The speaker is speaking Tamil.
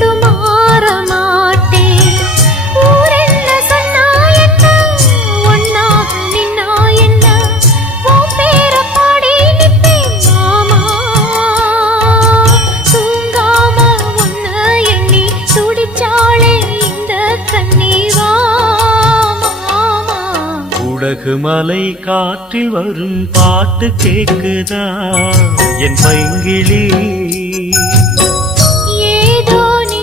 தடுமாற மாட்டேன். ஊரென்ன சொன்னா என்ன, ஒன்னாக நின்னா என்ன, உன் பேர பாடி நிற்பேன் மாமா. தூங்காம உன்ன எண்ணி துடிச்சாளே இந்த கண்ணீவா மாமா. உலகு மலை காற்றில் வரும் பாட்டு கேக்குதா என் பைங்கிளி?